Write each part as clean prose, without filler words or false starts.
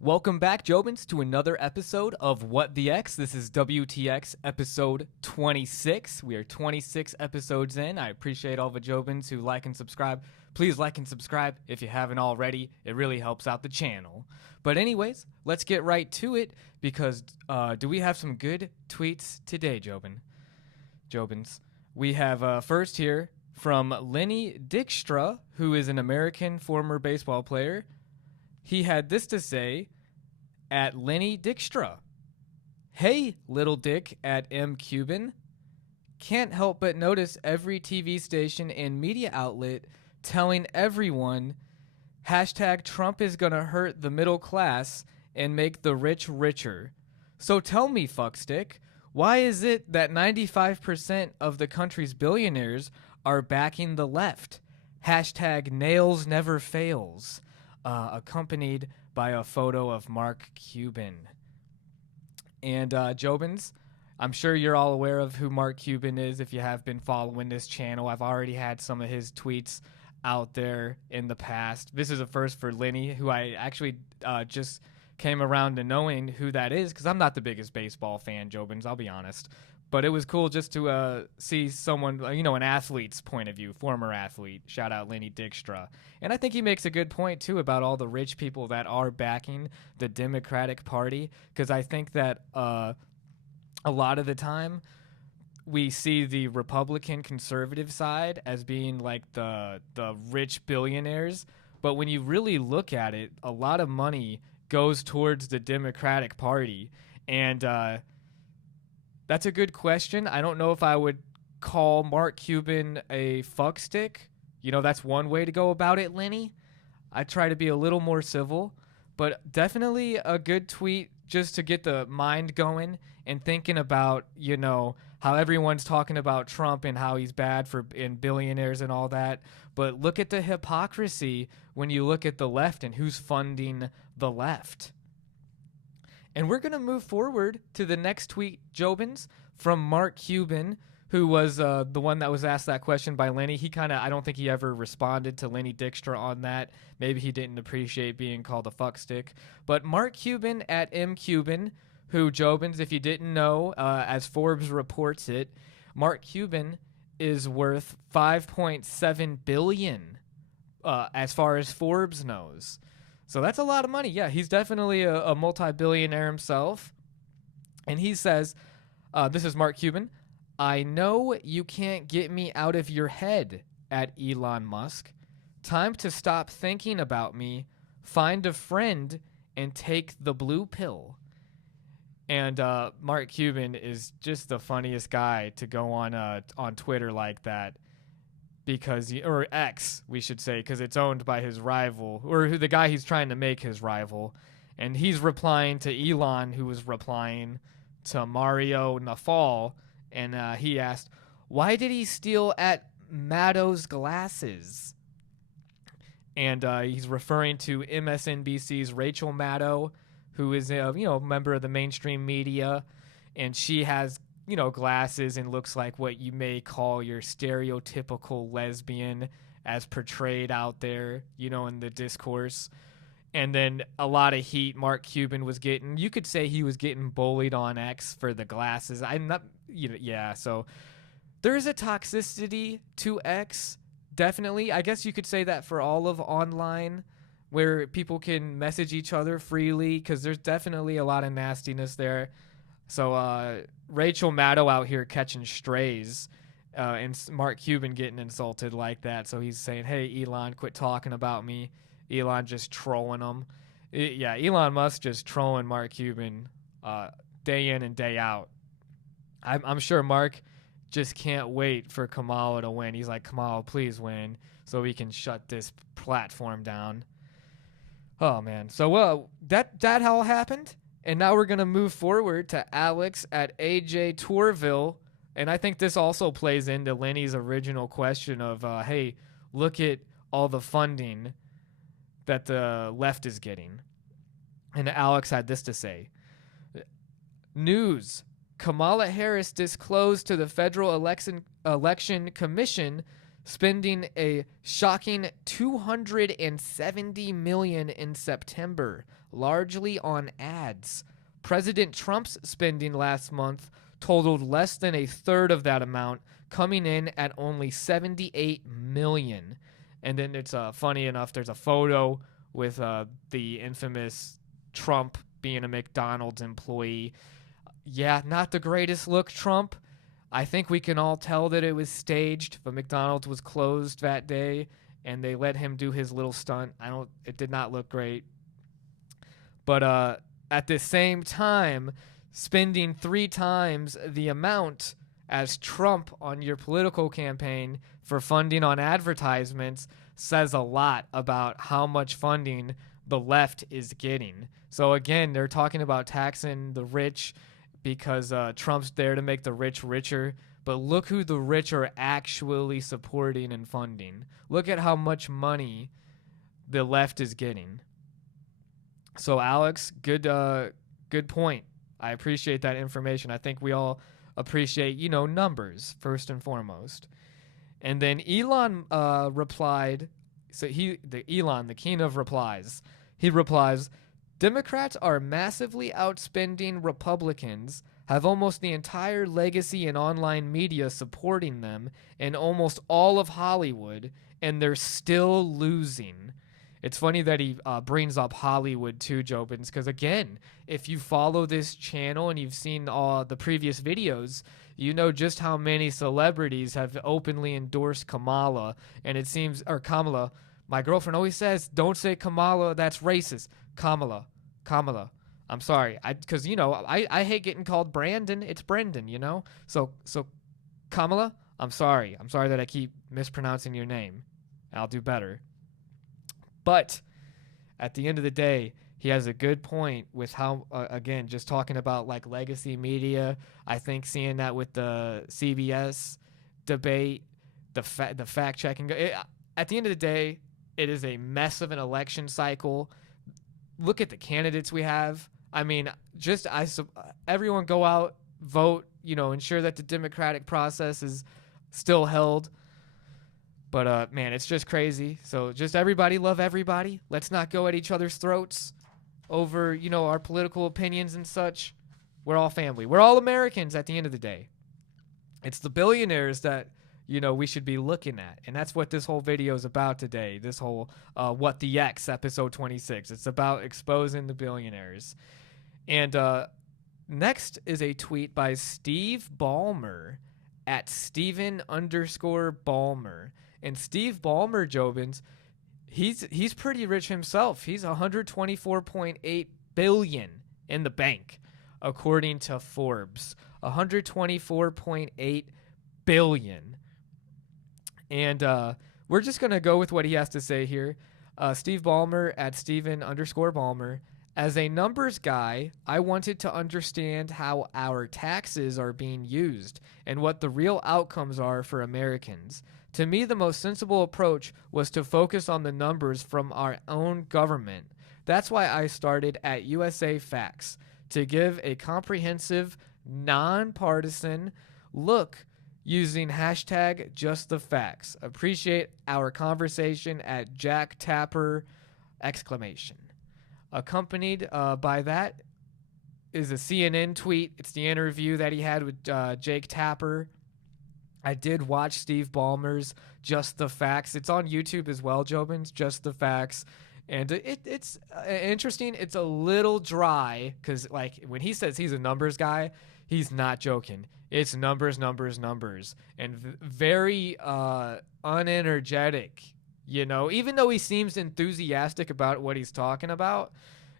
Welcome back, Jobins, to another episode of What the X. This is WTX episode 26. We are 26 episodes in. I appreciate all the Jobins who like and subscribe. Please like and subscribe if you haven't already. It really helps out the channel. But anyways, let's get right to it because do we have some good tweets today, Jobins? We have first here from Lenny Dykstra, who is an American former baseball player. He had this to say at Lenny Dykstra. Hey, little dick at M. Cuban. Can't help but notice every TV station and media outlet telling everyone hashtag Trump is gonna hurt the middle class and make the rich richer. So tell me, fuckstick, why is it that 95% of the country's billionaires are backing the left? Hashtag nails never fails. Accompanied by a photo of Mark Cuban. And Jobins, I'm sure you're all aware of who Mark Cuban is if you have been following this channel. I've already had some of his tweets out there in the past. This is a first for Lenny, who I actually just came around to knowing who that is because I'm not the biggest baseball fan, Jobins, I'll be honest. But it was cool just to see someone, an athlete's point of view, former athlete. Shout out Lenny Dykstra. And I think he makes a good point, too, about all the rich people that are backing the Democratic Party. Because I think that a lot of the time we see the Republican conservative side as being like the rich billionaires. But when you really look at it, a lot of money goes towards the Democratic Party. And that's a good question. I don't know if I would call Mark Cuban a fuckstick. That's one way to go about it, Lenny. I try to be a little more civil, but definitely a good tweet just to get the mind going and thinking about, how everyone's talking about Trump and how he's bad in billionaires and all that. But look at the hypocrisy when you look at the left and who's funding the left. And we're going to move forward to the next tweet, Jobins, from Mark Cuban, who was the one that was asked that question by Lenny. I don't think he ever responded to Lenny Dykstra on that. Maybe he didn't appreciate being called a fuckstick. But Mark Cuban at M. Cuban, who, Jobins, if you didn't know, as Forbes reports it, Mark Cuban is worth $5.7 billion as far as Forbes knows. So that's a lot of money. Yeah, he's definitely a multi-billionaire himself. And he says, this is Mark Cuban, I know you can't get me out of your head at Elon Musk. Time to stop thinking about me, find a friend, and take the blue pill. And Mark Cuban is just the funniest guy to go on Twitter like that. Or X, we should say, because it's owned by his rival, or the guy he's trying to make his rival. And he's replying to Elon, who was replying to Mario Nafal, and he asked, why did he steal at Maddow's glasses? And he's referring to MSNBC's Rachel Maddow, who is a member of the mainstream media, and she has glasses and looks like what you may call your stereotypical lesbian as portrayed out there, in the discourse. And then a lot of heat Mark Cuban was getting. You could say he was getting bullied on X for the glasses. So there is a toxicity to X, definitely. I guess you could say that for all of online, where people can message each other freely, because there's definitely a lot of nastiness there. So Rachel Maddow out here catching strays, and Mark Cuban getting insulted like that. So he's saying, hey, Elon, quit talking about me. Elon just trolling him. Elon Musk just trolling Mark Cuban day in and day out. I'm sure Mark just can't wait for Kamala to win. He's like, Kamala, please win so we can shut this platform down. Oh, man. So that all happened. And now we're going to move forward to Alex at AJ Tourville. And I think this also plays into Lenny's original question of, hey, look at all the funding that the left is getting. And Alex had this to say. News. Kamala Harris disclosed to the Federal Election Commission spending a shocking $270 million in September, largely on ads. President Trump's spending last month totaled less than a third of that amount, coming in at only $78 million. And then it's funny enough, there's a photo with the infamous Trump being a McDonald's employee. Yeah, not the greatest look, Trump. I think we can all tell that it was staged. The McDonald's was closed that day, and they let him do his little stunt. It did not look great. But at the same time, spending 3 times the amount as Trump on your political campaign for funding on advertisements says a lot about how much funding the left is getting. So again, they're talking about taxing the rich because Trump's there to make the rich richer. But look who the rich are actually supporting and funding. Look at how much money the left is getting. So Alex, good point. I appreciate that information. I think we all appreciate, numbers first and foremost. And then Elon replied. So the king of replies. He replies, Democrats are massively outspending Republicans, have almost the entire legacy and online media supporting them, and almost all of Hollywood, and they're still losing. It's funny that he brings up Hollywood too, Jobins, because again, if you follow this channel and you've seen all the previous videos, you know just how many celebrities have openly endorsed Kamala, and it seems, or Kamala. My girlfriend always says, don't say Kamala, that's racist. Kamala. I'm sorry. Because, I hate getting called Brandon. It's Brendan, So Kamala, I'm sorry. I'm sorry that I keep mispronouncing your name. I'll do better. But at the end of the day, he has a good point with how, again, just talking about like legacy media. I think seeing that with the CBS debate, the fact checking. At the end of the day, it is a mess of an election cycle. Look at the candidates we have. I mean, everyone go out, vote, ensure that the democratic process is still held. But, man, it's just crazy. So just everybody love everybody. Let's not go at each other's throats over, our political opinions and such. We're all family. We're all Americans at the end of the day. It's the billionaires that, we should be looking at. And that's what this whole video is about today. This whole What the X, episode 26. It's about exposing the billionaires. And next is a tweet by Steve Balmer at Steven_Balmer. And Steve Balmer, Jobins, he's pretty rich himself. He's $124.8 billion in the bank, according to Forbes. $124.8 billion. And we're just going to go with what he has to say here. Steve Balmer at Steven_Balmer. As a numbers guy, I wanted to understand how our taxes are being used and what the real outcomes are for Americans. To me, the most sensible approach was to focus on the numbers from our own government. That's why I started at USA Facts, to give a comprehensive, nonpartisan look using hashtag #JustTheFacts. Appreciate our conversation at Jack Tapper! Accompanied by that is a CNN tweet. It's the interview that he had with Jake Tapper. I did watch Steve Ballmer's Just the Facts. It's on YouTube as well, Jobins, Just the Facts. And it's interesting. It's a little dry because, like, when he says he's a numbers guy, he's not joking. It's numbers, and very unenergetic. Even though he seems enthusiastic about what he's talking about,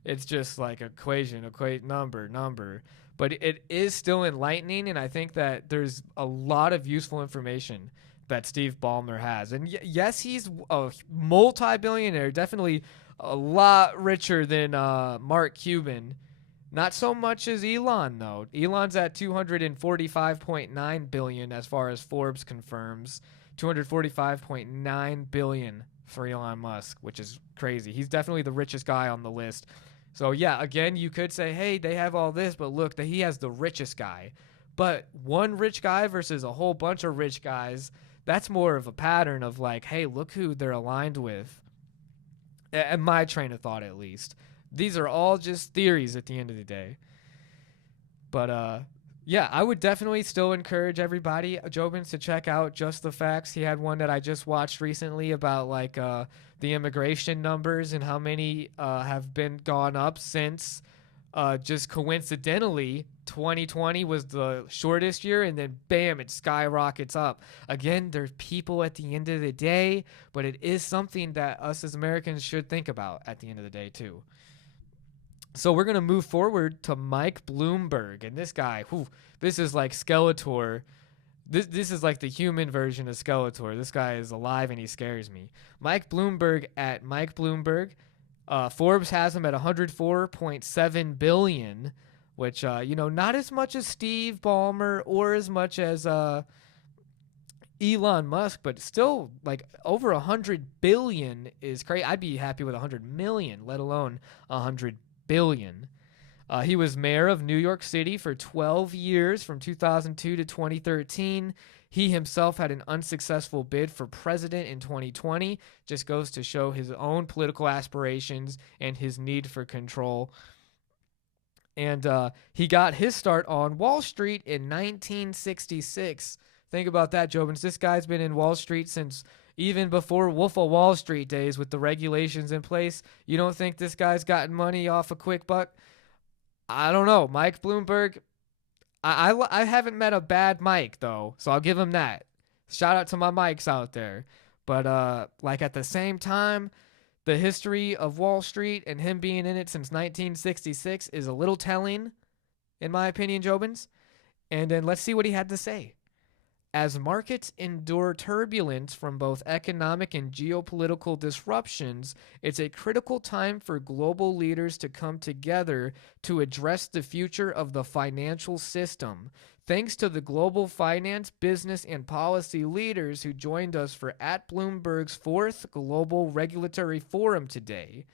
it's just like equate number. But it is still enlightening, and I think that there's a lot of useful information that Steve Ballmer has. And yes, he's a multi-billionaire, definitely a lot richer than Mark Cuban. Not so much as Elon, though. Elon's at $245.9 billion as far as Forbes confirms. $245.9 billion for Elon Musk, which is crazy. He's definitely the richest guy on the list. So, yeah, again, you could say, hey, they have all this, but look, he has the richest guy. But one rich guy versus a whole bunch of rich guys, that's more of a pattern of like, hey, look who they're aligned with. And my train of thought, at least. These are all just theories at the end of the day. But yeah, I would definitely still encourage everybody, Jobins, to check out Just the Facts. He had one that I just watched recently about like the immigration numbers and how many have been gone up since just coincidentally 2020 was the shortest year, and then bam, it skyrockets up. Again, there's people at the end of the day, but it is something that us as Americans should think about at the end of the day too. So we're going to move forward to Mike Bloomberg. And this guy, this is like Skeletor. This is like the human version of Skeletor. This guy is alive and he scares me. Mike Bloomberg at Mike Bloomberg. Forbes has him at 104.7 billion, which, not as much as Steve Ballmer or as much as Elon Musk, but still like over 100 billion is crazy. I'd be happy with 100 million, let alone 100 billion. He was mayor of New York City for 12 years from 2002 to 2013. He himself had an unsuccessful bid for president in 2020. Just goes to show his own political aspirations and his need for control. And he got his start on Wall Street in 1966. Think about that, Jobins. This guy's been in Wall Street since even before Wolf of Wall Street days with the regulations in place. You don't think this guy's gotten money off a quick buck? I don't know. Mike Bloomberg, I haven't met a bad Mike, though, so I'll give him that. Shout out to my Mikes out there. But like at the same time, the history of Wall Street and him being in it since 1966 is a little telling, in my opinion, Jobins. And then let's see what he had to say. As markets endure turbulence from both economic and geopolitical disruptions, it's a critical time for global leaders to come together to address the future of the financial system. Thanks to the global finance, business, and policy leaders who joined us for at Bloomberg's 4th Global Regulatory Forum today.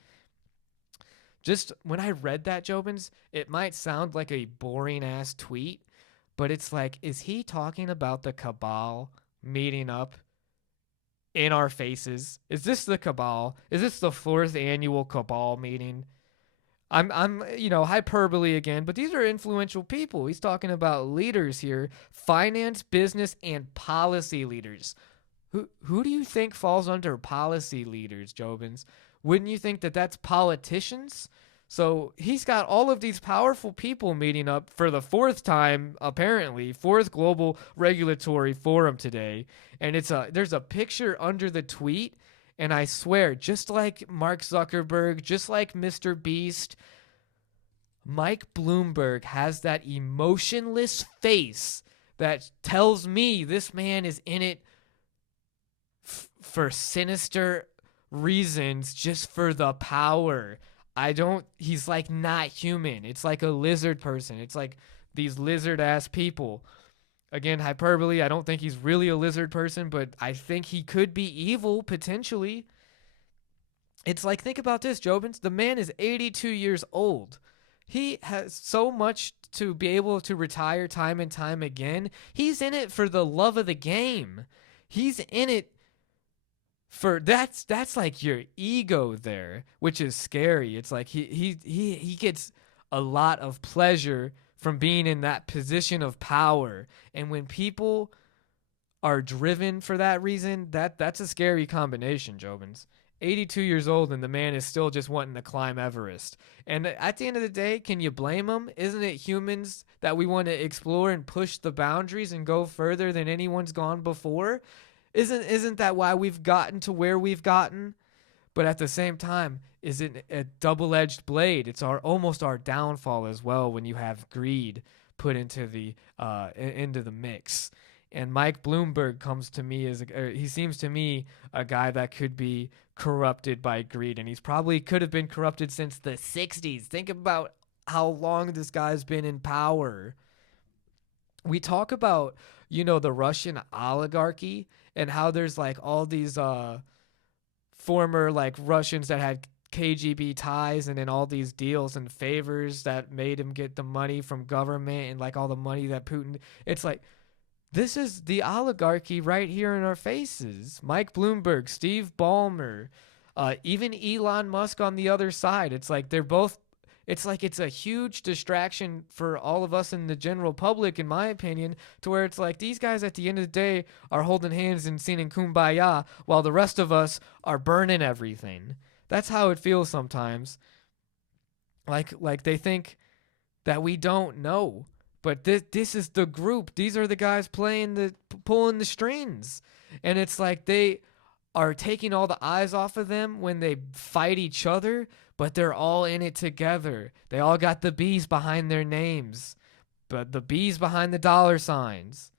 Just when I read that, Jobins, it might sound like a boring-ass tweet, but it's like, is he talking about the cabal meeting up in our faces? Is this the cabal? Is this the 4th annual cabal meeting? I'm hyperbole again, but these are influential people. He's talking about leaders here, finance, business, and policy leaders. Who do you think falls under policy leaders, Jobins? Wouldn't you think that that's politicians? So he's got all of these powerful people meeting up for the 4th time, apparently, 4th Global Regulatory Forum today. And there's a picture under the tweet. And I swear, just like Mark Zuckerberg, just like Mr. Beast, Mike Bloomberg has that emotionless face that tells me this man is in it for sinister reasons, just for the power. He's like not human. It's like a lizard person. It's like these lizard ass people. Again, hyperbole. I don't think he's really a lizard person, but I think he could be evil potentially. It's like, think about this, Jobins. The man is 82 years old. He has so much to be able to retire time and time again. He's in it for the love of the game. He's in it for that's like your ego there, which is scary. It's like he gets a lot of pleasure from being in that position of power. And when people are driven for that reason, that's a scary combination, Jobins. 82 years old and the man is still just wanting to climb Everest. And at the end of the day, can you blame him? Isn't it humans that we want to explore and push the boundaries and go further than anyone's gone before? Isn't that why we've gotten to where we've gotten? But at the same time, is it a double-edged blade? It's almost our downfall as well when you have greed put into the mix. And Mike Bloomberg comes to me he seems to me a guy that could be corrupted by greed, and he's probably could have been corrupted since the 60s. Think about how long this guy's been in power. We talk about, the Russian oligarchy and how there's like all these former like Russians that had KGB ties and then all these deals and favors that made him get the money from government and like all the money that Putin. It's like This is the oligarchy right here in our faces. Mike Bloomberg, Steve Ballmer, even Elon Musk on the other side. It's like they're both, it's like it's a huge distraction for all of us in the general public, in my opinion, to where it's like these guys at the end of the day are holding hands and singing Kumbaya while the rest of us are burning everything. That's how it feels sometimes. Like they think that we don't know. But this is the group. These are the guys pulling the strings. And it's like they are taking all the eyes off of them when they fight each other, but they're all in it together. They all got the B's behind their names, but the B's behind the dollar signs.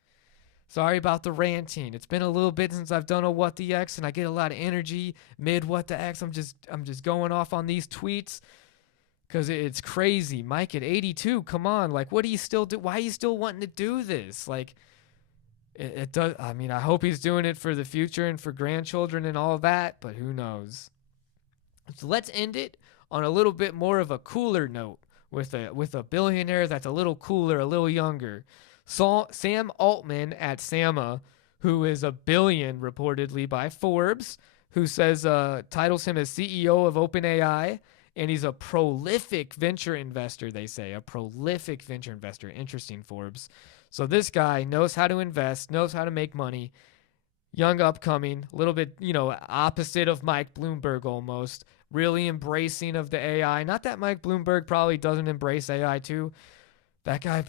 Sorry about the ranting. It's been a little bit since I've done a What the X, and I get a lot of energy mid What the X. I'm just going off on these tweets because it's crazy. Mike at 82, come on. Like, what do you still do? Why are you still wanting to do this? Like, it does. I mean, I hope he's doing it for the future and for grandchildren and all that, but who knows? So let's end it on a little bit more of a cooler note with a billionaire that's a little cooler, a little younger. Sam Altman at Sama, who is $1 billion reportedly by Forbes, who says titles him as CEO of OpenAI, and he's a prolific venture investor. They say a prolific venture investor. Interesting, Forbes. So this guy knows how to invest, knows how to make money. Young, upcoming, a little bit, opposite of Mike Bloomberg almost. Really embracing of the AI. Not that Mike Bloomberg probably doesn't embrace AI too. That guy,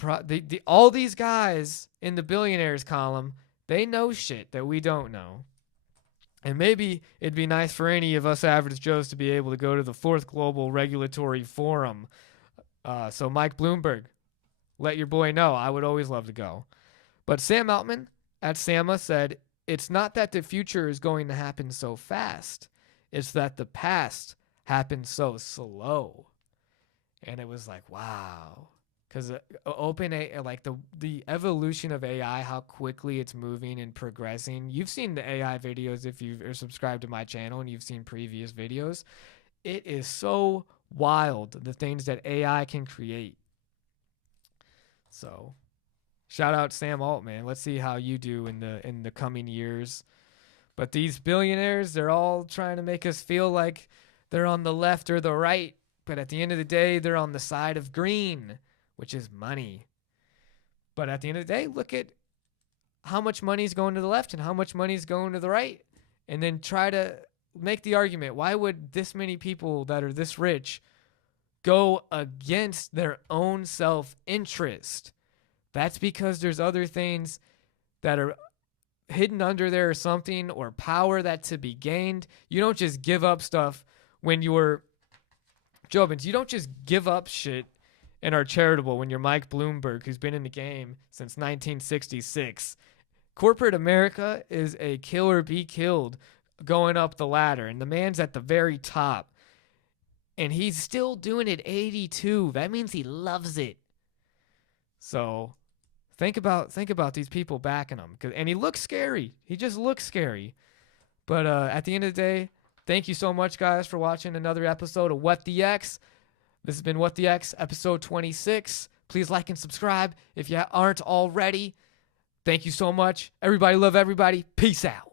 all these guys in the billionaires column, they know shit that we don't know. And maybe it'd be nice for any of us average Joes to be able to go to the 4th Global Regulatory Forum. So Mike Bloomberg, let your boy know. I would always love to go. But Sam Altman at Sama said, it's not that the future is going to happen so fast. It's that the past happened so slow. And it was like, wow. Because OpenAI, like the evolution of AI, how quickly it's moving and progressing. You've seen the AI videos if you are subscribed to my channel and you've seen previous videos. It is so wild, the things that AI can create. So, shout out Sam Altman. Let's see how you do in the coming years. But these billionaires, they're all trying to make us feel like they're on the left or the right. But at the end of the day, they're on the side of green, which is money. But at the end of the day, look at how much money is going to the left and how much money is going to the right. And then try to make the argument, why would this many people that are this rich go against their own self-interest? That's because there's other things that are hidden under there or something, or power that's to be gained. You don't just give up stuff when you're Jobins. You don't just give up shit and are charitable when you're Mike Bloomberg, who's been in the game since 1966. Corporate America is a kill or be killed going up the ladder, and the man's at the very top. And he's still doing it 82. That means he loves it. So think about these people backing him. And he looks scary. He just looks scary. But at the end of the day, thank you so much, guys, for watching another episode of What the X. This has been What the X, episode 26. Please like and subscribe if you aren't already. Thank you so much. Everybody love everybody. Peace out.